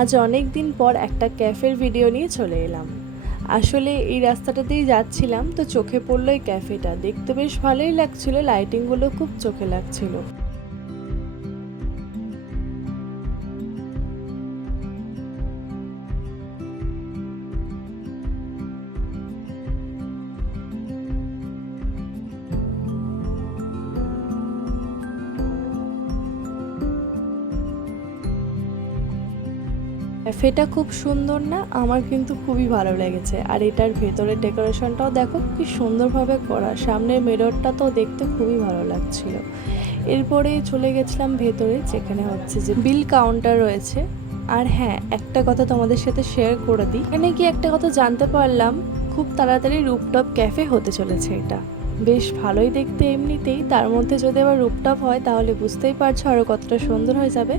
আজ অনেক দিন পর একটা ক্যাফের ভিডিও নিয়ে চলে এলাম। আসলে এই রাস্তাটাতেই যাচ্ছিলাম, তো চোখে পড়ল এই ক্যাফেটা। দেখতে বেশ ভালোই লাগছিল লাইটিংগুলো খুব চোখে লাগছিল। ক্যাফেটা খুব সুন্দর না, আমার কিন্তু খুবই ভালো লেগেছে। আর এটার ভেতরের ডেকোরেশনটাও দেখো কি সুন্দরভাবে করা। সামনের মিররটা তো দেখতে খুবই ভালো লাগছিল। এরপরে চলে গেছিলাম ভেতরে, যেখানে হচ্ছে যে বিল কাউন্টার রয়েছে। আর হ্যাঁ একটা কথা তোমাদের সাথে শেয়ার করে দিই। এখানে গিয়ে একটা কথা জানতে পারলাম, খুব তাড়াতাড়ি রুপটপ ক্যাফে হতে চলেছে এটা। বেশ ভালোই দেখতে এমনিতেই। তার মধ্যে যদি আবার রুপটপ হয়, তাহলে বুঝতেই পারছ আরও কতটা সুন্দর হয়ে যাবে।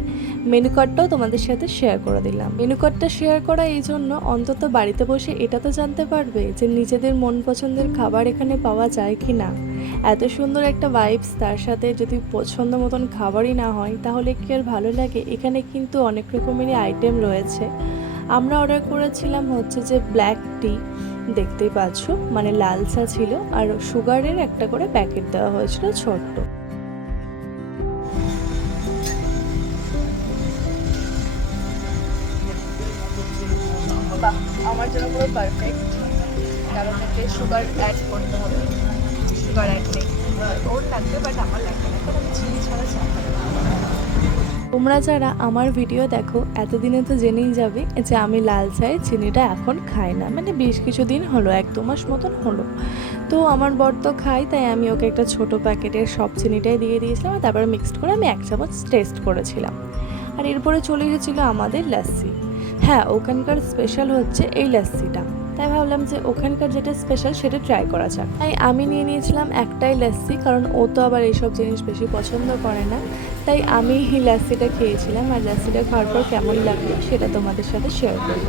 মেনু কার্ডটাও তোমাদের সাথে শেয়ার করে দিলাম। মেনু কার্ডটা শেয়ার করা এই জন্য অন্তত বাড়িতে বসে এটা তো জানতে পারবে যে নিজেদের মন পছন্দের খাবার এখানে পাওয়া যায় কি না। এত সুন্দর একটা ভাইবস তার সাথে যদি পছন্দ মতন খাবারই না হয়, তাহলে কি আর ভালো লাগে? এখানে কিন্তু অনেক রকমেরই আইটেম রয়েছে। আমরা অর্ডার করেছিলাম হচ্ছে যে ব্ল্যাক টি দেখতেই পাচ্ছ মানে লাল চা ছিল আর সুগারের একটা করে প্যাকেট দেওয়া হয়েছিল ছোট্ট। আমার জন্য পুরো পারফেক্ট কারণ এতে সুগার অ্যাড করতে হবে। সুগার অ্যাড নেই। ওর লাগবে বাট আমার লাগবে না। কারণ আমি চিনি ছাড়া চা। তোমরা যারা আমার ভিডিও দেখো, এতদিনে তো জেনেই যাবে যে আমি লাল চায়ে চিনিটা এখন খাই না। মানে বেশ কিছুদিন হলো, এক দু মাস মতন হলো। তো আমার বর তো খাই তাই আমি ওকে একটা ছোট প্যাকেটের সব চিনিটাই দিয়ে দিয়েছিলাম আর তারপরে মিক্সড করে আমি এক চামচ টেস্ট করেছিলাম। আর এরপরে চলে এসেছিল আমাদের লাস্সি হ্যাঁ ওখানকার স্পেশাল হচ্ছে এই লাস্সিটা তাই ভাবলাম যে ওখানকার যেটা স্পেশাল সেটা ট্রাই করা যাক। তাই আমি নিয়ে নিয়েছিলাম একটাই লাস্সি কারণ ও তো আবার এইসব জিনিস বেশি পছন্দ করে না। তাই আমি এই লাসিটা খেয়েছিলাম আর লাসিটা খাওয়ার পর কেমন লাগল সেটা তোমাদের সাথে শেয়ার করব।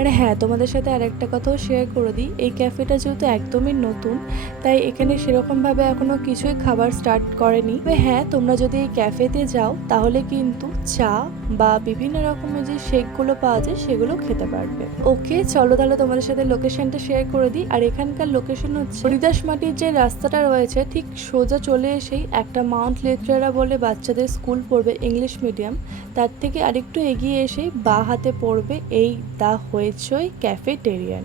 আর হ্যাঁ তোমাদের সাথে আর একটা কথাও শেয়ার করে দিই। এই ক্যাফেটা যেহেতু একদমই নতুন, তাই এখানে সেরকমভাবে এখনও কিছুই খাবার স্টার্ট করেনি। তবে হ্যাঁ তোমরা যদি এই ক্যাফেতে যাও, তাহলে কিন্তু চা বা বিভিন্ন রকমের যে শেকগুলো পাওয়া যায়, সেগুলো খেতে পারবে। ওকে চলো তাহলে তোমাদের সাথে লোকেশনটা শেয়ার করে দিই। আর এখানকার লোকেশন হচ্ছে হরিদাস মাটির যে রাস্তাটা রয়েছে, ঠিক সোজা চলে এসেই একটা মাউন্ট লেট্রারা বলে বাচ্চাদের স্কুল পড়বে ইংলিশ মিডিয়াম তার থেকে আরেকটু এগিয়ে এসেই বা হাতে পড়বে এই দ্য হয়েছই ক্যাফেটেরিয়ান